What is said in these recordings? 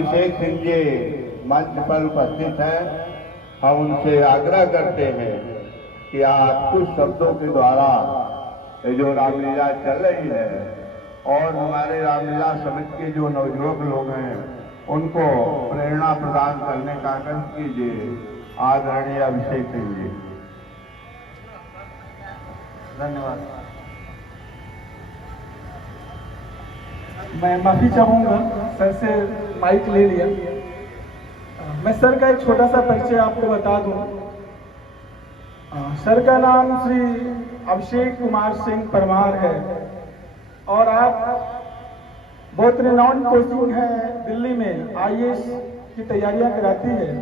अभिषेक सिंह जी मंच पर उपस्थित हैं। हम उनसे आग्रह करते हैं कि आप कुछ शब्दों के द्वारा ये जो रामलीला चल रही है और हमारे रामलीला समिति के जो नवयुवक लोग हैं उनको प्रेरणा प्रदान करने का आग्रह कीजिए। आदरणीय अभिषेक सिंह जी। धन्यवाद। मैं माफी चाहूंगा, सर से माइक ले लिया। मैं सर का एक छोटा सा परिचय आपको बता दूं। सर का नाम श्री अभिषेक कुमार सिंह परमार है और आप बहुत रिनाउंड कोचिंग है दिल्ली में, आईएएस की तैयारियां कराती है।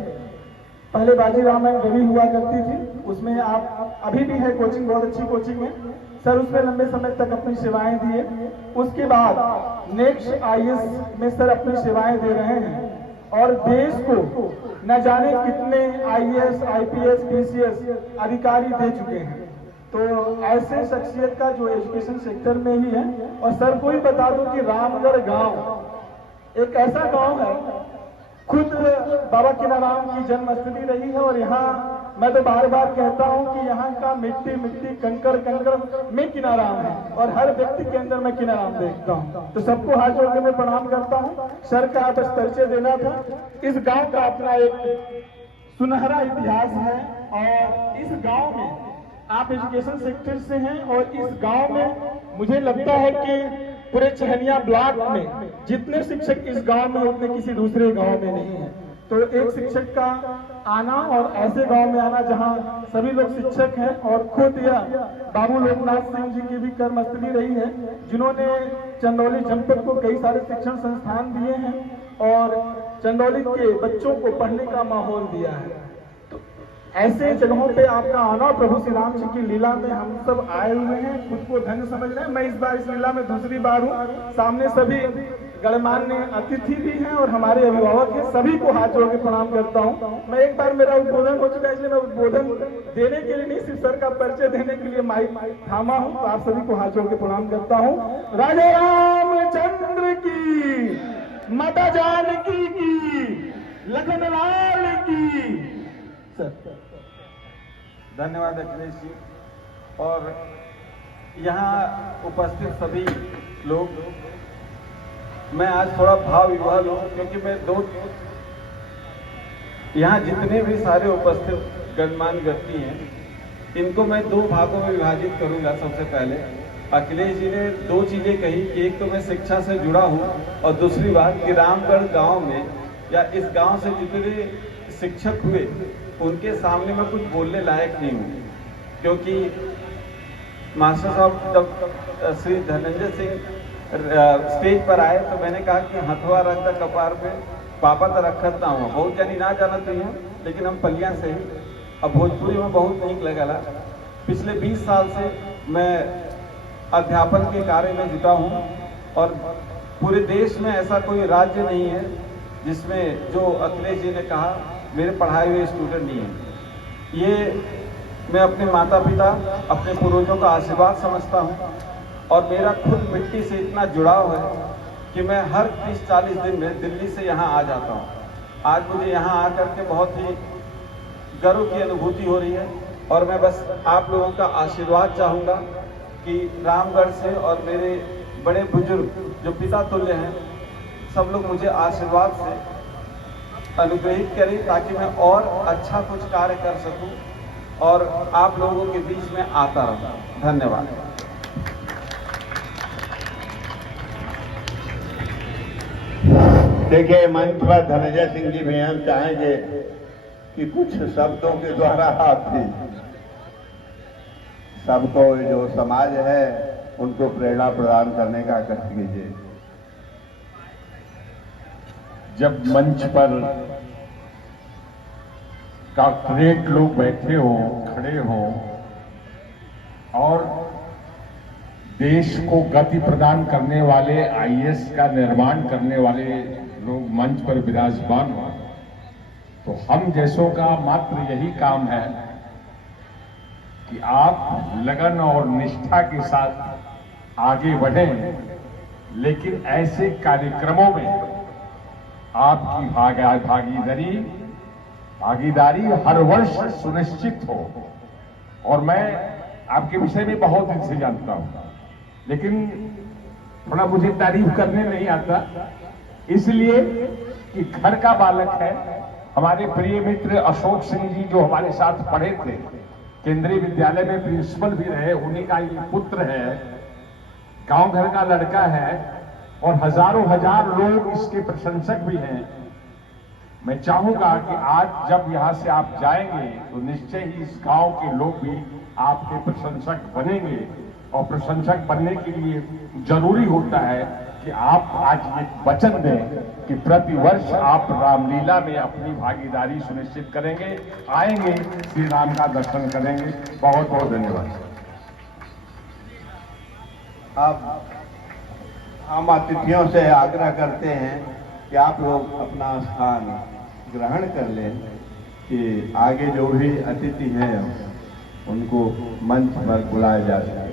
पहले बाजीराव में रवि हुआ करती थी, उसमें आप अभी भी है कोचिंग, बहुत अच्छी कोचिंग है सर। उसमें लंबे समय तक अपनी सेवाएं दिए। उसके बाद नेक्स्ट आईएएस में सर अपनी सेवाएं दे रहे हैं और देश को न जाने कितने आईएएस, आईपीएस, पीसीएस अधिकारी दे चुके हैं। तो ऐसे शख्सियत का जो एजुकेशन सेक्टर में ही है। और सर को ही बता दूं कि रामगढ़ गांव एक ऐसा गांव है, खुद बाबा किनाराम की जन्मस्थली रही है और यहाँ मैं तो बार बार कहता हूँ कि यहाँ का मिट्टी मिट्टी, कंकड़ कंकड़ में किनाराम है और हर व्यक्ति के अंदर मैं किनाराम देखता हूँ। तो सबको हाथ जोड़ के मैं प्रणाम करता हूँ। सर का आप परिचय देना था। इस गांव का अपना एक सुनहरा इतिहास है और इस गांव में आप एजुकेशन सेक्टर से हैं और इस गांव में मुझे लगता है कि पूरे चहनिया ब्लॉक में जितने शिक्षक इस गांव में उतने किसी दूसरे गांव में नहीं है। तो एक शिक्षक का आना और ऐसे गांव में आना जहां सभी लोग शिक्षक हैं और खुद यह बाबू लोकनाथ सिंह जी की भी कर्मस्थली रही है, जिन्होंने चंदौली जनपद को कई सारे शिक्षण संस्थान दिए हैं और चंदौली के बच्चों को पढ़ने का माहौल दिया है। ऐसे जगहों पे आपका आना, प्रभु श्री राम जी की लीला में हम सब आए हुए हैं, खुद को धन्य समझ रहे हैं। मैं इस बार इस लीला में दूसरी बार हूँ। सामने सभी गणमान्य अतिथि भी हैं और हमारे अभिभावक हैं, सभी को हाथ जोड़ के प्रणाम करता हूँ। मैं एक बार मेरा उद्बोधन हो चुका है, इसलिए मैं उद्बोधन देने के लिए नहीं, सिर्फ सर का परिचय देने के लिए माइक थामा हूँ। तो आप सभी को हाथ जोड़ के प्रणाम करता हूँ। राजा रामचंद्र की, माता जानकी की, लखन लाल की। धन्यवाद अखिलेश जी और यहाँ उपस्थित सभी लोग। मैं आज थोड़ा भाव विह्वल हूँ क्योंकि मैं यहाँ जितने भी सारे उपस्थित गणमान्य व्यक्ति हैं इनको मैं दो भागों में विभाजित करूँगा। सबसे पहले अखिलेश जी ने दो चीज़ें कही कि एक तो मैं शिक्षा से जुड़ा हूँ और दूसरी बात कि रामगढ़ गांव में या इस गांव से जितने शिक्षक हुए उनके सामने मैं कुछ बोलने लायक नहीं हूँ, क्योंकि मास्टर साहब जब श्री धनंजय सिंह स्टेज पर आए तो मैंने कहा कि हथवा रख द कपार पे पापा तो रखत ना हुआ। बहुत जानी ना जानत हुई हैं, लेकिन हम पलियाँ से ही अब भोजपुरी में बहुत नीक लगला। पिछले 20 साल से मैं अध्यापन के कार्य में जुटा हूँ और पूरे देश में ऐसा कोई राज्य नहीं है जिसमें जो अखिलेश जी ने कहा मेरे पढ़ाए हुए स्टूडेंट नहीं हैं। ये मैं अपने माता पिता, अपने पूर्वजों का आशीर्वाद समझता हूँ और मेरा खुद मिट्टी से इतना जुड़ाव है कि मैं हर 30-40 दिन में दिल्ली से यहाँ आ जाता हूँ। आज मुझे यहाँ आकर के बहुत ही गर्व की अनुभूति हो रही है और मैं बस आप लोगों का आशीर्वाद चाहूँगा कि रामगढ़ से और मेरे बड़े बुजुर्ग जो पिता तुल्य हैं सब लोग मुझे आशीर्वाद से अनुग्रहित करें ताकि मैं और अच्छा कुछ कार्य कर सकूं और आप लोगों के बीच में आता रहूं। धन्यवाद। देखिए मंच पर धनंजय सिंह जी भी हम चाहेंगे कि कुछ शब्दों के द्वारा आप भी सबको जो समाज है उनको प्रेरणा प्रदान करने का कष्ट कीजिए। जब मंच पर डॉक्टरेट लोग बैठे हो, खड़े हो और देश को गति प्रदान करने वाले, आईएएस का निर्माण करने वाले लोग मंच पर विराजमान हो, तो हम जैसों का मात्र यही काम है कि आप लगन और निष्ठा के साथ आगे बढ़ें, लेकिन ऐसे कार्यक्रमों में आपकी भागीदारी हर वर्ष सुनिश्चित हो। और मैं आपके विषय में बहुत दिन से जानता हूं, लेकिन थोड़ा मुझे तारीफ करने नहीं आता, इसलिए कि घर का बालक है। हमारे प्रिय मित्र अशोक सिंह जी जो हमारे साथ पढ़े थे, केंद्रीय विद्यालय में प्रिंसिपल भी रहे, उन्हीं का ये पुत्र है, गांव घर का लड़का है और हजारों हजार लोग इसके प्रशंसक भी हैं। मैं चाहूंगा कि आज जब यहां से आप जाएंगे तो निश्चय ही इस गांव के लोग भी आपके प्रशंसक बनेंगे। और प्रशंसक बनने के लिए जरूरी होता है कि आप आज ये वचन दें कि प्रति वर्ष आप रामलीला में अपनी भागीदारी सुनिश्चित करेंगे, आएंगे, श्री राम का दर्शन करेंगे। बहुत बहुत धन्यवाद। अब हम अतिथियों से आग्रह करते हैं कि आप लोग अपना स्थान ग्रहण कर लें कि आगे जो भी अतिथि हैं उनको मंच पर बुलाया जा सके।